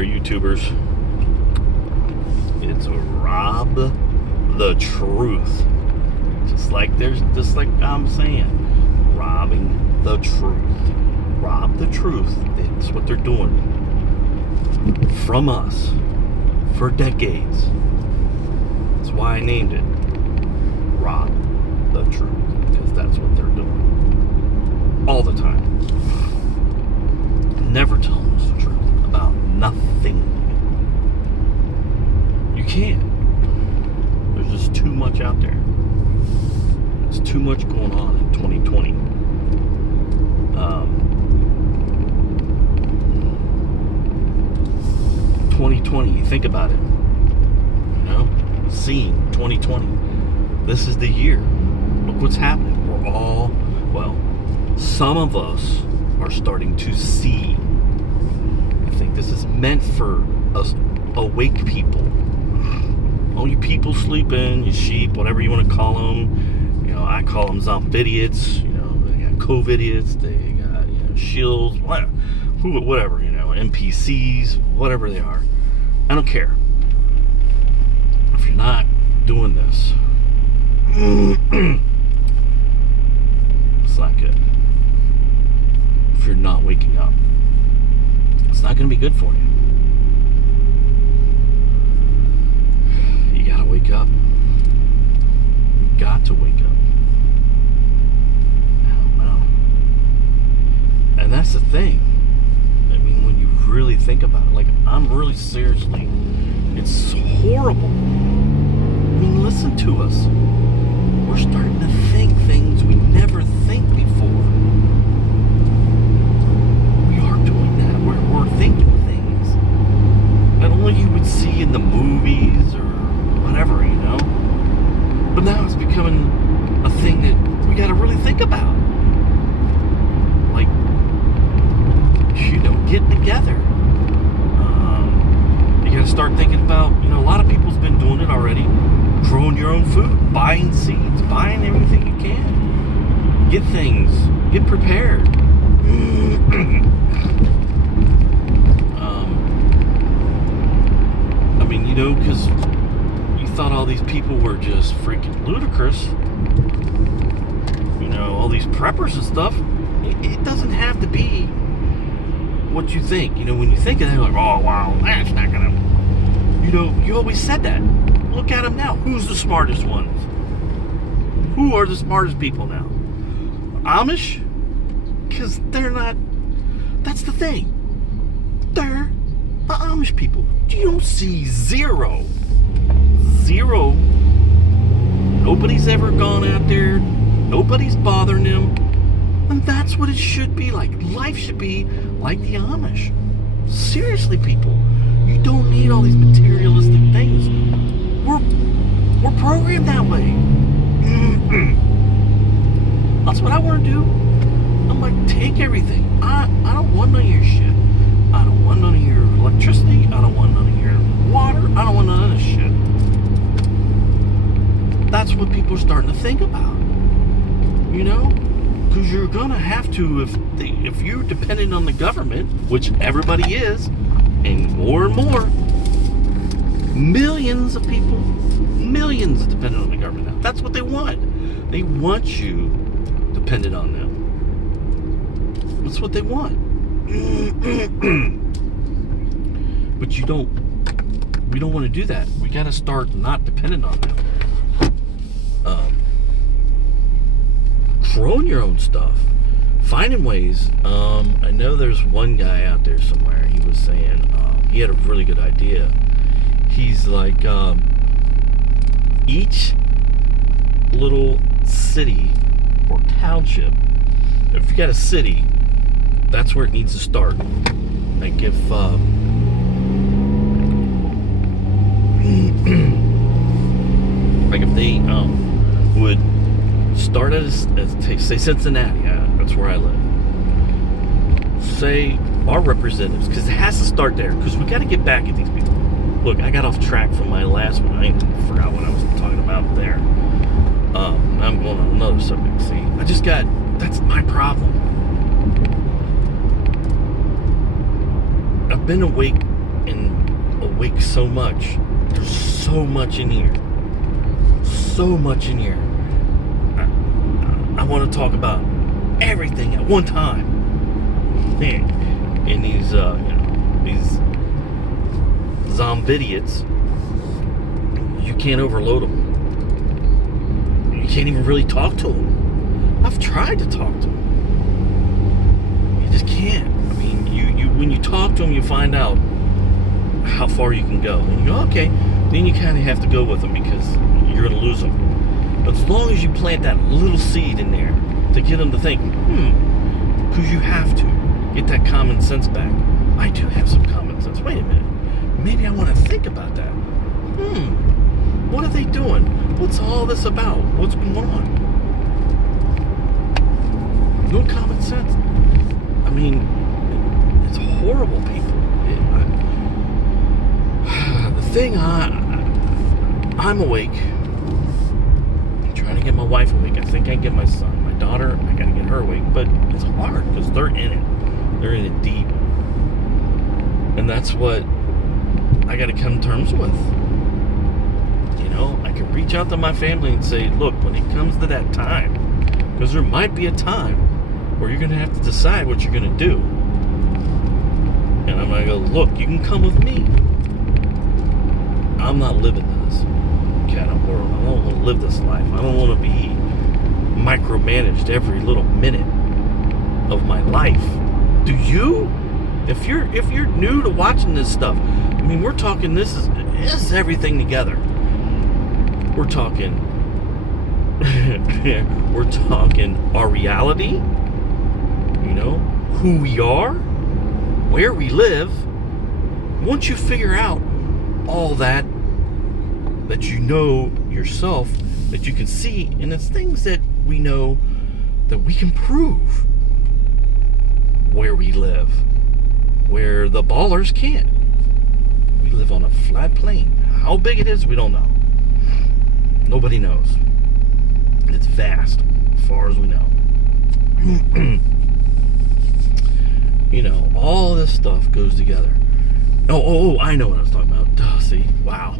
there, YouTubers. It's Rob the Truth. Just like I'm saying, robbing the truth. Rob the truth. It's what they're doing from us for decades. That's why I named it Rob the Truth, because that's what they're doing all the time. Never telling us the truth about nothing. You can't. There's just too much out there. There's too much going on in 2020. 2020, you think about it. You know? Seeing 2020. This is the year. Look what's happening. We're all, well, some of us are starting to see. I think this is meant for us awake people. All you people sleeping, you sheep, whatever you want to call them. You know, I call them zombidiots. You know, they got COVIDiots. They got, you know, shields, whatever, you know, NPCs, whatever they are. I don't care. If you're not doing this, it's not good. If you're not waking up, it's not going to be good for you. You got to wake up. You got to wake up. I don't know. And that's the thing. I mean, when you really think about it, like, I'm really seriously, it's horrible. I mean, listen to us. We're starting to think things we never think before. We are doing that. We're thinking things that only you would see in the movies or whatever, you know? But now it's becoming a thing that we got to really think about. Like, you know, getting together. You got to start thinking about, you know, a lot of people's been doing it already. Growing your own food, buying seeds, buying everything you can. Get things, get prepared. I mean, you know, because you thought all these people were just freaking ludicrous. You know, all these preppers and stuff. It doesn't have to be what you think. You know, when you think of that, you're like, oh, wow, that's not gonna, you know, you always said that. Look at them now. Who's the smartest ones? Who are the smartest people now? Amish? Because they're not, that's the thing. They're the Amish people. You don't see zero. Nobody's ever gone out there. Nobody's bothering them. And that's what it should be like. Life should be like the Amish. Seriously, people. You don't need all these materialistic things. We're programmed that way. That's what I want to do. I'm like, take everything. I don't want none of your shit. I don't want none of your electricity. I don't want none of your water. I don't want none of this shit. That's what people are starting to think about. You know? Because you're going to have to, if you're dependent on the government, which everybody is, and more, millions of people, millions dependent on the government now. That's what they want. They want you dependent on them. That's what they want. But we don't want to do that. We got to start not dependent on them. Growing your own stuff, finding ways. I know there's one guy out there somewhere. He was saying he had a really good idea. He's like, each little city or township, if you got a city, that's where it needs to start. Like if like if they would start at say Cincinnati, that's where I live. Say our representatives, because it has to start there, because we got to get back at these people. Look, I got off track from my last one. I forgot what I was talking about there. I'm going on another subject. See, that's my problem. I've been awake and awake so much. There's so much in here. So much in here. I want to talk about everything at one time. And these, these zombidiots, you can't overload them. You can't even really talk to them. I've tried to talk to them. You just can't. I mean, you when you talk to them, you find out how far you can go. And you go, okay. Then you kind of have to go with them because you're going to lose them. But as long as you plant that little seed in there to get them to think, because you have to get that common sense back. I do have some common sense. Wait a minute. Maybe I want to think about that. What are they doing? What's all this about? What's going on? No common sense. I mean, it's horrible, people. The thing, I'm awake. I'm trying to get my wife awake. I think I can get my son. My daughter, I got to get her awake. But it's hard because they're in it. They're in it deep. And that's what I got to come to terms with. I can reach out to my family and say, look, when it comes to that time, because there might be a time where you're going to have to decide what you're going to do. And I'm going to go, look, you can come with me. I'm not living this kind of world. I don't want to live this life. I don't want to be micromanaged every little minute of my life. Do you? If you're new to watching this stuff, I mean, we're talking, this is everything together. We're talking our reality, who we are, where we live. Once you figure out all that you know yourself, that you can see, and it's things that we know that we can prove where we live, where the ballers can't. We live on a flat plane. How big it is, we don't know. Nobody knows. It's vast, as far as we know. All this stuff goes together. Oh, I know what I was talking about. Duh, see? Wow.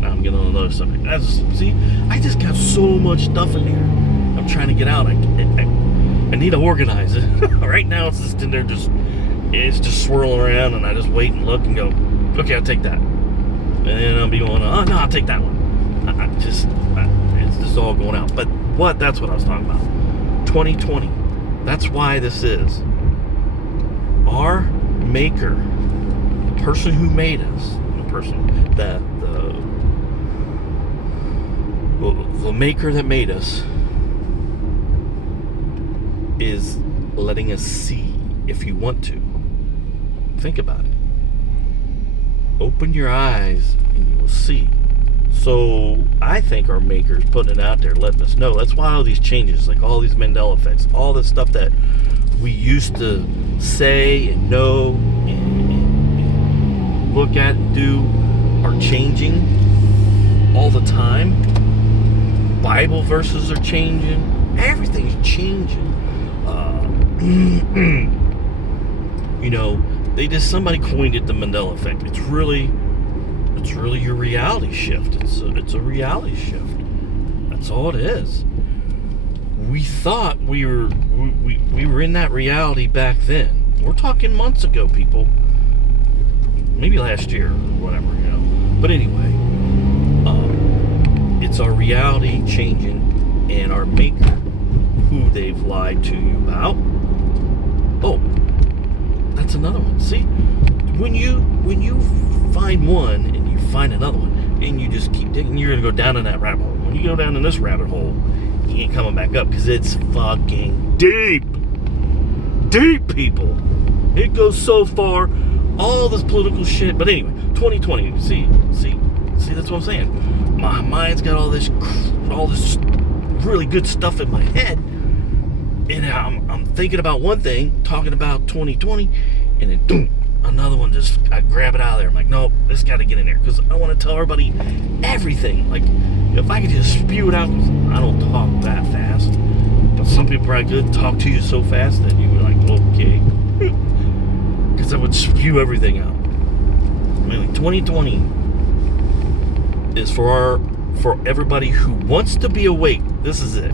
Now I'm getting on another subject. I just got so much stuff in here. I'm trying to get out. I need to organize it. Right now it's just in there, it's just swirling around, and I just wait and look and go, okay, I'll take that. And then I'll be going, oh, no, I'll take that one. It's just all going out. But that's what I was talking about. 2020. That's why this is. Our maker, the person who made us, the maker that made us is letting us see if you want to. Think about it. Open your eyes and you will see. So I think our maker's putting it out there, letting us know. That's why all these changes, like all these Mandela effects, all this stuff that we used to say and know and look at and do are changing all the time. Bible verses are changing. Everything's changing. Somebody coined it the Mandela effect. It's really your reality shift. It's a reality shift. That's all it is. We thought we were in that reality back then. We're talking months ago, people. Maybe last year or whatever, But anyway, it's our reality changing, and our maker, who they've lied to you about. Oh, that's another one. See, when you find one and you find another one, and you just keep digging, you're gonna go down in that rabbit hole. When you go down in this rabbit hole, you ain't coming back up, because it's fucking deep, people. It goes so far. All this political shit. But anyway, 2020. See, that's what I'm saying. My mind's got all this really good stuff in my head, and I'm thinking about one thing, talking about 2020, and then boom, another one I grab it out of there. I'm like, no, this got to get in there, because I want to tell everybody everything. Like, if I could just spew it out, I don't talk that fast, but some people probably could talk to you so fast that you were like, okay, because I would spew everything out. mean, 2020 is for everybody who wants to be awake. This is it.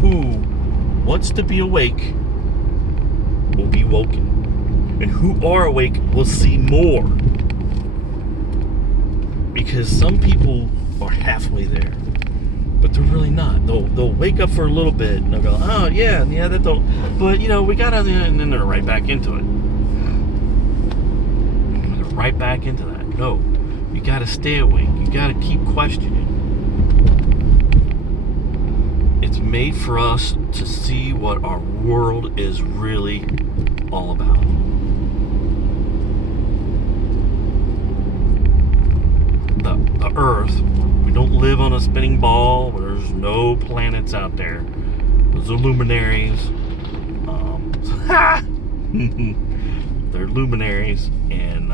Who wants to be awake will be woken. And who are awake will see more. Because some people are halfway there, but they're really not. They'll wake up for a little bit and they'll go, oh yeah, that don't. But we gotta, and then they're right back into it. And they're right back into that. No, you gotta stay awake. You gotta keep questioning. It's made for us to see what our world is really all about. The Earth, we don't live on a spinning ball. There's no planets out there. Those are luminaries. They're luminaries, and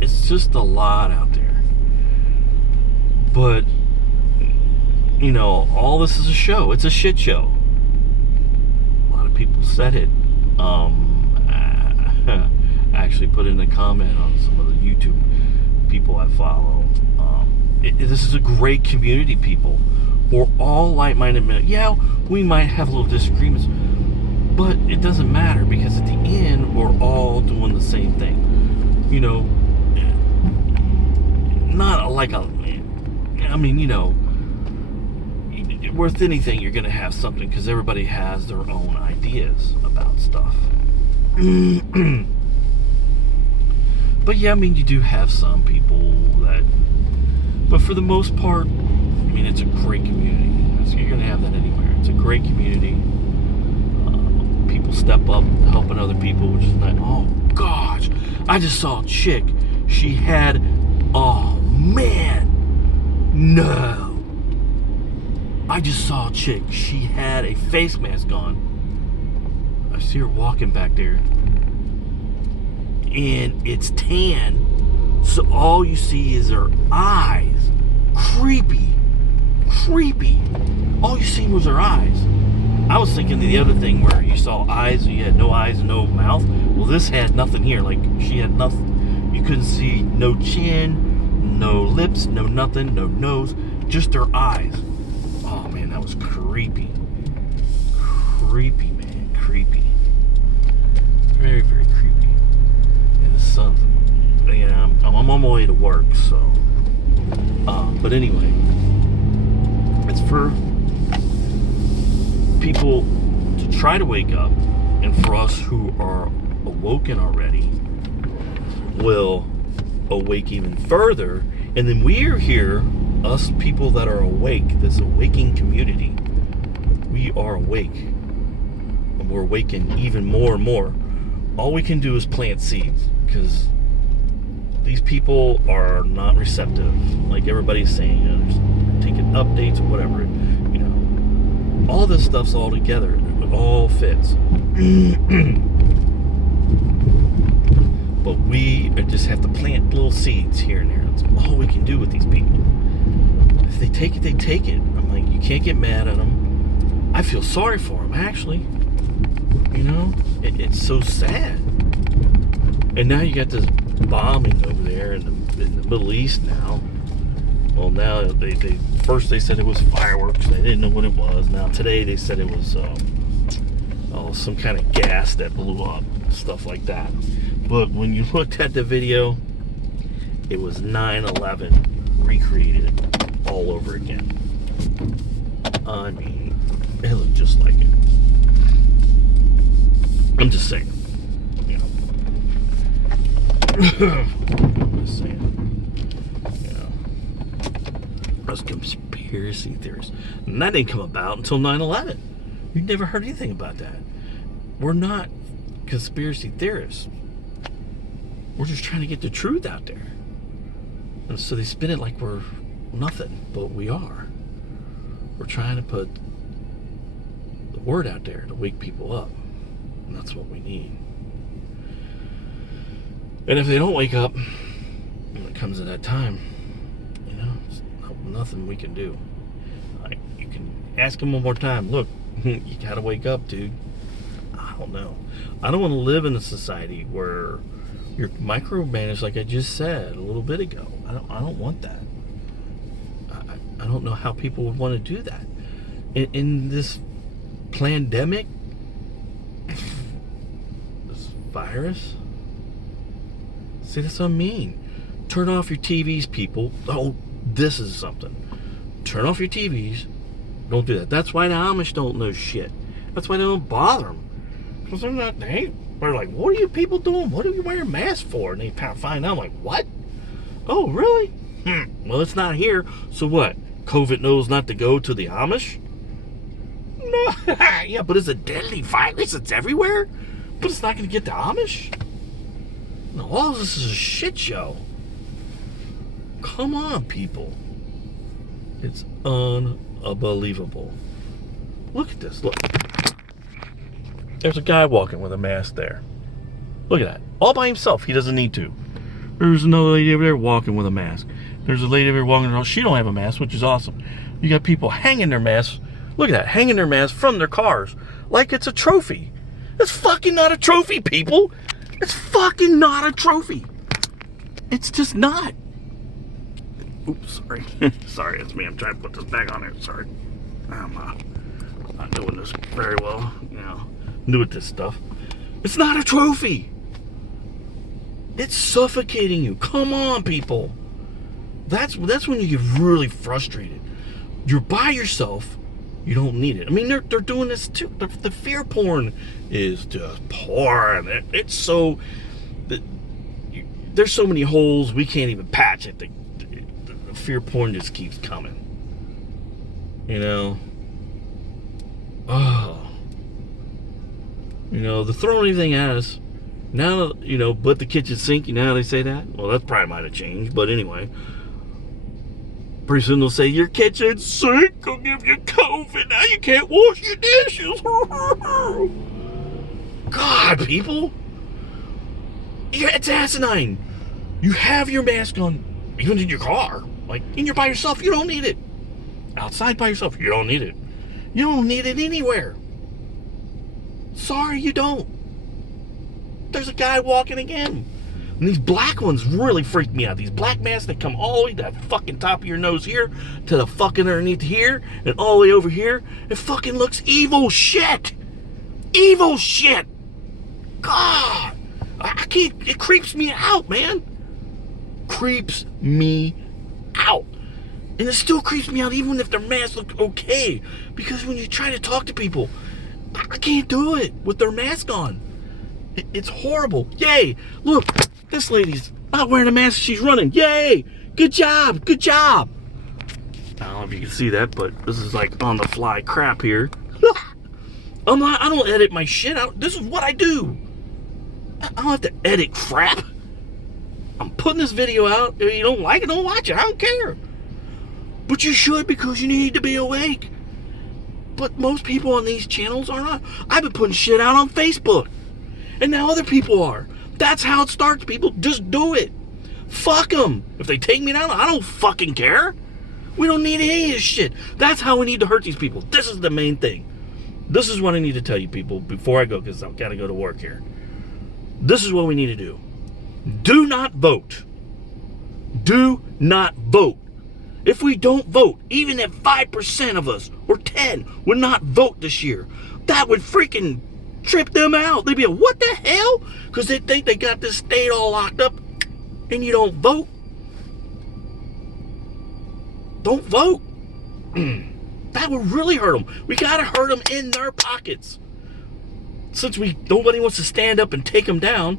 it's just a lot out there. But all this is a show. It's a shit show. A lot of people said it. I actually put in a comment on some of the YouTube people I follow. This is a great community, people. We're all like-minded men. Yeah, we might have little disagreements, but it doesn't matter, because at the end, we're all doing the same thing. Not like worth anything, you're going to have something, because everybody has their own ideas about stuff. But yeah, you do have some people that, but for the most part, it's a great community. You're going to have that anywhere. It's a great community. People step up helping other people, which is like, oh gosh, I just saw a chick. She had, oh man, no. I just saw a chick. She had a face mask on. I see her walking back there. And it's tan, so all you see is her eyes. Creepy. All you seen was her eyes. I was thinking of the other thing where you saw eyes and you had no eyes and no mouth. Well, this had nothing here. Like, she had nothing. You couldn't see no chin, no lips, no nothing, no nose, just her eyes. Oh man, that was creepy. Creepy, man. Creepy. Very, very creepy. Something. I'm on my way to work, so. But anyway, it's for people to try to wake up, and for us who are awoken already, will awake even further, and then we're here, us people that are awake, this awaking community, we are awake, and we're awakened even more and more. All we can do is plant seeds, because these people are not receptive, like everybody's saying. Just taking updates or whatever. All this stuff's all together. It all fits. But we just have to plant little seeds here and there. That's all we can do with these people. If they take it, they take it. I'm like, you can't get mad at them. I feel sorry for them, actually. It's so sad. And now you got this bombing over there in the Middle East now. Well, now they first they said it was fireworks. They didn't know what it was. Now today they said it was some kind of gas that blew up, stuff like that. But when you looked at the video, it was 9/11 recreated all over again. It looked just like it. I'm just saying. I'm just saying. Those conspiracy theories. And that didn't come about until 9/11. We've never heard anything about that. We're not conspiracy theorists. We're just trying to get the truth out there. And so they spin it like we're nothing, but we are. We're trying to put the word out there to wake people up. And that's what we need. And if they don't wake up when it comes to that time, there's nothing we can do. You can ask them one more time. Look, you gotta wake up, dude. I don't know. I don't want to live in a society where you're micromanaged, like I just said a little bit ago. I don't want that. I don't know how people would want to do that. In this pandemic, this virus. See, that's what I mean. Turn off your TVs, people. Oh, this is something. Turn off your TVs. Don't do that. That's why the Amish don't know shit. That's why they don't bother them. Because they're like, what are you people doing? What are you wearing masks for? And they find out, like, what? Oh, really? Well, it's not here. So what? COVID knows not to go to the Amish? No. Yeah, but it's a deadly virus. It's everywhere. But it's not going to get the Amish? No, all of this is a shit show. Come on, people. It's unbelievable. Look at this. Look. There's a guy walking with a mask there. Look at that. All by himself. He doesn't need to. There's another lady over there walking with a mask. There's a lady over there walking around. She don't have a mask, which is awesome. You got people hanging their masks. Look at that. Hanging their masks from their cars. Like it's a trophy. It's fucking not a trophy, people. It's fucking not a trophy. It's just not. Oops, sorry. Sorry, it's me. I'm trying to put this back on there. Sorry. I'm not doing this very well. You know, new at this stuff. It's not a trophy. It's suffocating you. Come on, people. That's when you get really frustrated. You're by yourself. You don't need it. I mean, they're doing this too. The fear porn is just porn. It's so... There's so many holes we can't even patch it. The fear porn just keeps coming. You know? Oh. You know, they're throwing anything at us. Now, you know, but the kitchen sink, you know how they say that? Well, that probably might have changed, but anyway. Pretty soon they'll say, your kitchen sink will give you COVID. Now you can't wash your dishes. God, people. Yeah, it's asinine. You have your mask on, even in your car. Like, and you're by yourself, you don't need it. Outside by yourself, you don't need it. You don't need it anywhere. Sorry, you don't. There's a guy walking again. And these black ones really freak me out. These black masks that come all the way to the fucking top of your nose here, to the fucking underneath here, and all the way over here. It fucking looks evil shit. Evil shit. God. I can't, it creeps me out, man. Creeps me out. And it still creeps me out even if their masks look okay. Because when you try to talk to people, I can't do it with their mask on. It's horrible. Yay. Look, this lady's not wearing a mask. She's running. Yay. Good job. Good job. I don't know if you can see that, but this is like on the fly crap here. I don't edit my shit out. This is what I do. I don't have to edit crap. I'm putting this video out. If you don't like it, don't watch it. I don't care. But you should, because you need to be awake. But most people on these channels are not. I've been putting shit out on Facebook. And now other people are. That's how it starts, people. Just do it. Fuck them. If they take me down, I don't fucking care. We don't need any of this shit. That's how we need to hurt these people. This is the main thing. This is what I need to tell you, people, before I go, because I've got to go to work here. This is what we need to do. Do not vote. Do not vote. If we don't vote, even if 5% of us, or 10, would not vote this year, that would freaking trip them out. They'd be like, what the hell? Because they think they got this state all locked up, and you don't vote. Don't vote. That would really hurt them. We got to hurt them in their pockets. Since nobody wants to stand up and take them down,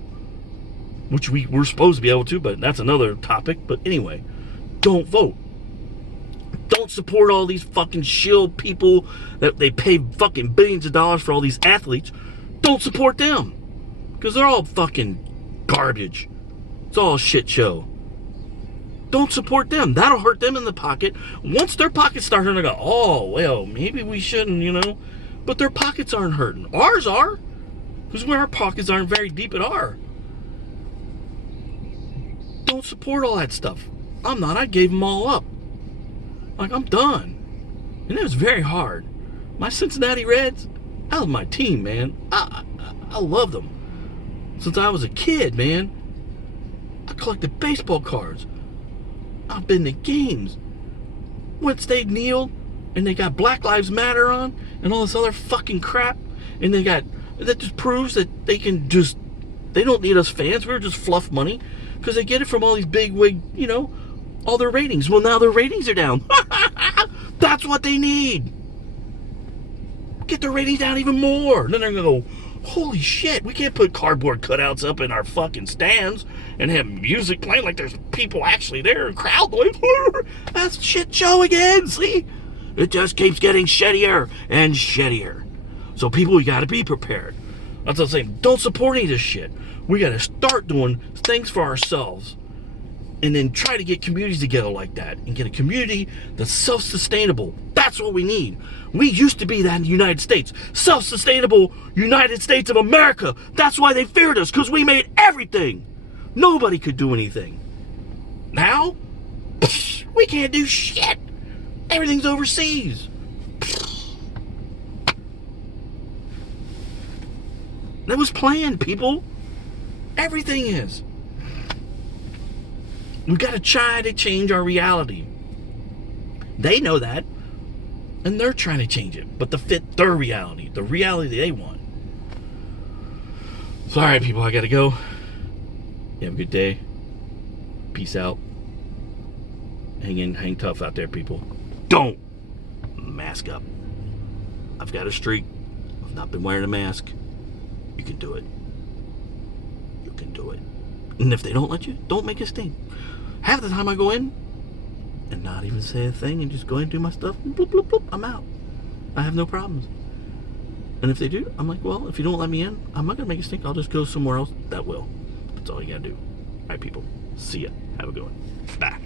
which we're supposed to be able to, but that's another topic. But anyway, don't vote. Don't support all these fucking shield people that they pay fucking billions of dollars for, all these athletes. Don't support them. Because they're all fucking garbage. It's all a shit show. Don't support them. That'll hurt them in the pocket. Once their pockets start hurting, they go, oh, well, maybe we shouldn't, you know. But their pockets aren't hurting. Ours are. Because our pockets aren't very deep at all. Don't support all that stuff. I'm not. I gave them all up. Like, I'm done. And it was very hard. My Cincinnati Reds, that was my team, man. I love them. Since I was a kid, man. I collected baseball cards. I've been to games. Once they kneeled and they got Black Lives Matter on and all this other fucking crap, and that just proves that they don't need us fans. We're just fluff money because they get it from all these big wig, all their ratings. Well, now their ratings are down. That's what they need. Get their ratings down even more. Then they're going to go, holy shit, we can't put cardboard cutouts up in our fucking stands and have music playing like there's people actually there and crowd noise. That's shit show again, see? It just keeps getting shittier and shittier. So people, we gotta be prepared. That's what I'm saying. Don't support any of this shit. We gotta start doing things for ourselves and then try to get communities together like that and get a community that's self-sustainable. That's what we need. We used to be that in the United States. Self-sustainable United States of America. That's why they feared us, because we made everything. Nobody could do anything. Now, we can't do shit. Everything's overseas. That was planned, people. Everything is. We've got to try to change our reality. They know that. And they're trying to change it. But to fit their reality. The reality they want. So, alright, people. I got to go. You have a good day. Peace out. Hang tough out there, people. Don't mask up. I've got a streak. I've not been wearing a mask. You can do it. You can do it. And if they don't let you, don't make a stink. Half the time I go in and not even say a thing and just go in and do my stuff. And bloop, bloop, bloop. I'm out. I have no problems. And if they do, I'm like, well, if you don't let me in, I'm not going to make a stink. I'll just go somewhere else that will. That's all you got to do. All right, people. See ya. Have a good one. Bye.